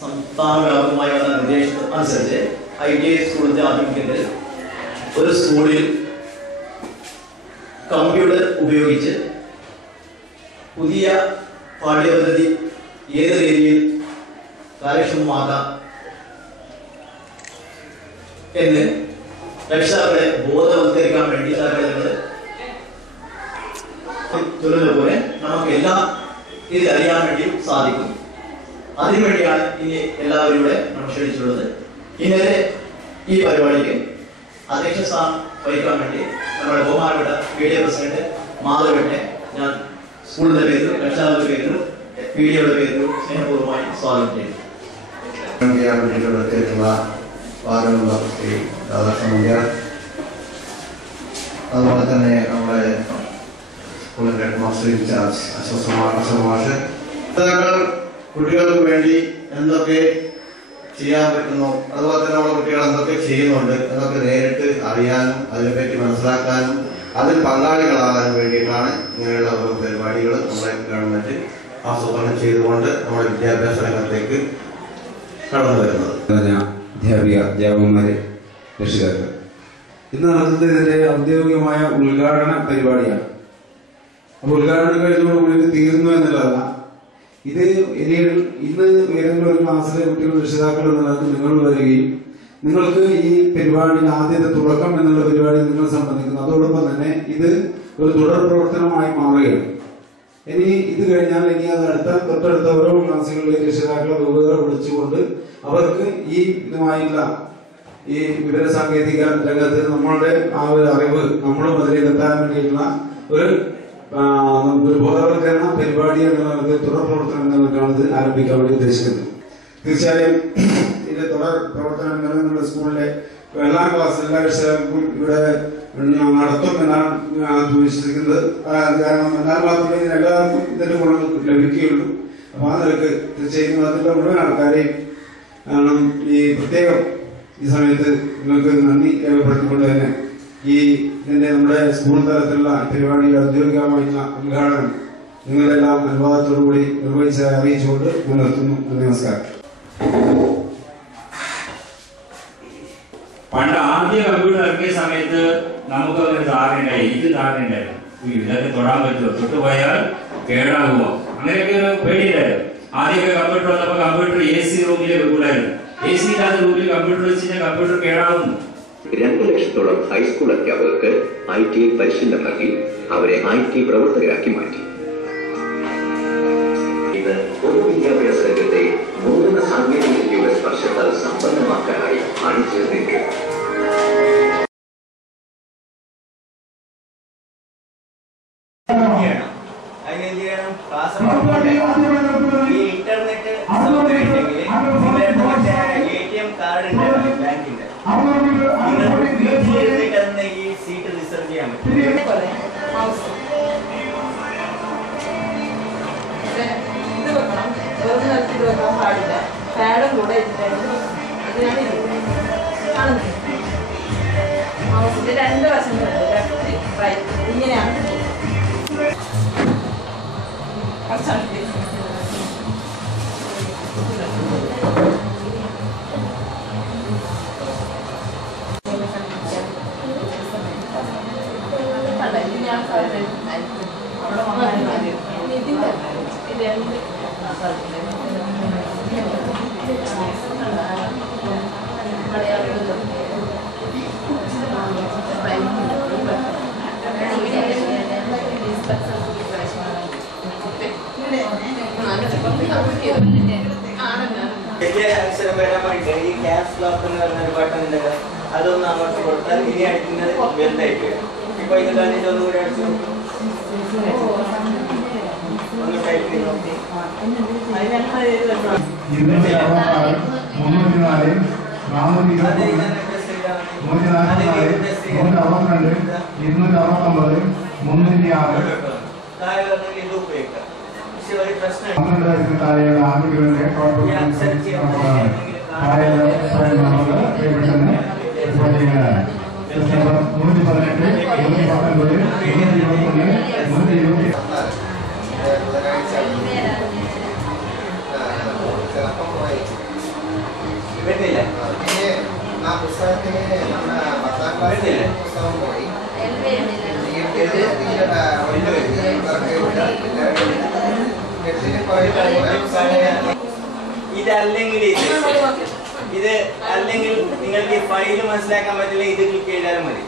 സംസ്ഥാനവ്യാപകമായ നിർദ്ദേശം അനുസരിച്ച് ITI സ്കൂളിന്റെ ആഭിമുഖ്യത്തിൽ ഒരു സ്കൂളിൽ കമ്പ്യൂട്ടർ ഉപയോഗിച്ച് പുതിയ പാഠ്യപദ്ധതി ഏത് രീതിയിൽ കാര്യക്ഷമമാക്കാം എന്ന് രക്ഷിതാക്കളെ ബോധവൽക്കരിക്കാൻ വേണ്ടി പോലെ നമുക്കെല്ലാം ഇത് അറിയാൻ വേണ്ടി സാധിക്കും. അതിനുവേണ്ടിയാണ് ഇനി എല്ലാവരും ഇവിടെ നമ്മൾ ക്ഷണിച്ചിട്ടുള്ളത്. ഇന്നലെ ഈ പരിപാടിക്ക് അധ്യക്ഷ സ്ഥാനം വഹിക്കാൻ വേണ്ടി നമ്മുടെ ബഹുമാനപ്പെട്ട PTA പ്രസിഡന്റ് മാധവനെ ഞാൻ സ്കൂളിന്റെ പേരിലും രക്ഷാകരുടെ പേരിലും PTAയുടെ പേരിലും സ്നേഹപൂർവ്വമായി സ്വാഗതം ചെയ്യുന്നു. അതുപോലെ തന്നെ നമ്മുടെ സ്കൂളിന്റെ ഹെഡ് മാസ്റ്റർ ഇൻചാർജ് അശോക് കുട്ടികൾക്ക് വേണ്ടി എന്തൊക്കെ ചെയ്യാൻ പറ്റുന്നു, അതുപോലെ തന്നെ നമ്മുടെ കുട്ടികൾ എന്തൊക്കെ ചെയ്യുന്നുണ്ട് എന്നൊക്കെ നേരിട്ട് അറിയാനും അതിനെപ്പറ്റി മനസ്സിലാക്കാനും അതിൽ പങ്കാളികളാകാനും വേണ്ടിയിട്ടാണ് ഇങ്ങനെയുള്ള ഓരോ പരിപാടികൾ നമ്മുടെ ഗവൺമെന്റ് ആസൂത്രണം ചെയ്തുകൊണ്ട് നമ്മുടെ വിദ്യാഭ്യാസ രംഗത്തേക്ക് കടന്നു വരുന്നത്. അധ്യാപകന്മാരെ, രക്ഷിതാക്കൾ, ഇന്ന് നടത്തുന്നത് ഇതിന്റെ ഔദ്യോഗികമായ ഉദ്ഘാടന പരിപാടിയാണ്. അപ്പൊ ഉദ്ഘാടനം കഴിഞ്ഞതോടുകൂടി തീർന്നു എന്നുള്ളതല്ല. ഇത് ഇന്ന് ഏതെങ്കിലും ഒരു ക്ലാസ്സിലെ കുട്ടികൾ രക്ഷിതാക്കൾ എന്നുള്ളത് നിങ്ങൾ വരികയും നിങ്ങൾക്ക് ഈ പരിപാടി ആദ്യത്തെ തുടക്കം എന്നുള്ള പരിപാടി നിങ്ങൾ സംബന്ധിക്കുന്നു. അതോടൊപ്പം തന്നെ ഇത് ഒരു തുടർ പ്രവർത്തനമായി മാറുകയാണ്. ഇനി ഇത് കഴിഞ്ഞാൽ ഇനി അത് തൊട്ടടുത്ത ഓരോ ക്ലാസ്സുകളിലെ രക്ഷിതാക്കളെ വിളിച്ചുകൊണ്ട് അവർക്ക് ഈ ഇതുമായുള്ള ഈ വിവര സാങ്കേതിക രംഗത്ത് നമ്മളുടെ ആ ഒരു അറിവ് നമ്മളും അതിലേക്കെത്താൻ വേണ്ടിയിട്ടുള്ള ഒരു ബോധവൽക്കരണ പരിപാടി എന്നുള്ളത് തുടർ പ്രവർത്തനം എന്നൊക്കെയാണ് ഇത് ആരംഭിക്കാൻ വേണ്ടി ഉദ്ദേശിക്കുന്നത്. തീർച്ചയായും ഇതിന്റെ തുടർ പ്രവർത്തനം നമ്മുടെ സ്കൂളിലെ എല്ലാ ക്ലാസ്സിലും എല്ലാ രക്ഷിതാക്കൾക്കും ഇവിടെ നടത്തും എന്നാണ് വിശ്വസിക്കുന്നത്. കാരണം എല്ലാ ക്ലാസ്സിലും എല്ലാവർക്കും ഇതിന്റെ ഗുണം ലഭിക്കുകയുള്ളൂ. അപ്പൊ ആ നിലക്ക് തീർച്ചയായും അതിലുള്ള മുഴുവൻ ആൾക്കാരെയും ഈ പ്രത്യേകം ഈ സമയത്ത് നിങ്ങൾക്ക് നന്ദി രേഖപ്പെടുത്തിക്കൊണ്ട് തന്നെ ഇതിന്റെ നമ്മുടെ സ്കൂൾ തലത്തിലുള്ള പരിപാടിയുടെ ഔദ്യോഗികമായിട്ടുള്ള ഉദ്ഘാടനം നിങ്ങളെല്ലാം അനുവാദത്തോടുകൂടി നിർവഹിച്ച് അറിയിച്ചുകൊണ്ട് ഞാൻ നിർത്തുന്നു. നമസ്കാരം. പണ്ട് ആദ്യ കമ്പ്യൂട്ടർ ഇറക്കിയ സമയത്ത് നമുക്ക് ഒരു ധാരണയുണ്ടായി, ഇതൊക്കെ തൊടാൻ പറ്റുമോ, തൊട്ടുപോയാൽ കേടാകുമോ, അങ്ങനെയൊക്കെ ഒരു പേടിയില്ലായിരുന്നു. ആദ്യമൊക്കെ കമ്പ്യൂട്ടർ വന്നപ്പോൾ കമ്പ്യൂട്ടർ AC റൂമിലേ വെക്കൂടായിരുന്നു. AC ഇല്ലാത്ത റൂമിൽ കമ്പ്യൂട്ടർ വെച്ച് കഴിഞ്ഞാൽ കമ്പ്യൂട്ടർ കേടാകുന്നു. 2 ലക്ഷത്തോളം ഹൈസ്കൂൾ അധ്യാപകർക്ക് ITI പരിശീലനം നൽകി അവരെ IT പ്രവർത്തകരാക്കി മാറ്റി. ഇന്ന് പൊതുവിദ്യാഭ്യാസ രംഗത്തെ നൂതന സാങ്കേതിക വിദ്യയുടെ സ്പർശത്താൽ സമ്പന്നമാക്കാനായി അണിചേർന്നിരിക്കുന്നു. ഇന്റർനെറ്റ് ATM കാർഡ് ഉണ്ട് ബാങ്കിന്റെ, നിങ്ങൾക്ക് ഈ സീറ്റ് റിസർവ് ചെയ്യാൻ പറ്റും. പാഡും കൂടെ ഹൗസിന്റെ 2 വശങ്ങളുണ്ട്, ലെഫ്റ്റ് റൈറ്റ്, ഇങ്ങനെയാണ്. അതൊന്നും അങ്ങോട്ട് കൊടുത്താൽ ഇനി അടിക്കുന്നത് വലുതായിട്ട് വരും. ഇപ്പൊ ഇത് കണ്ടിട്ട് ഒന്നുകൂടി അടിച്ചു നോക്കും, ഒന്ന് ടൈപ്പ് ചെയ്ത് നോക്കി. ഇത് ഉപയോഗിക്കാം. പക്ഷെ ഒരു പ്രശ്നം Saya വരുന്നില്ല ആ പുസ്തകത്തിന് നമ്മുടെ 10ാം ക്ലാസ്സിലെ പുസ്തകം പോയി ഇതല്ലെങ്കിൽ ഇത് അല്ലെങ്കിൽ നിങ്ങൾക്ക് ഈ ഫയൽ മനസ്സിലാക്കാൻ പറ്റില്ല ഇത് ക്ലിക്ക് ചെയ്താലും മതി.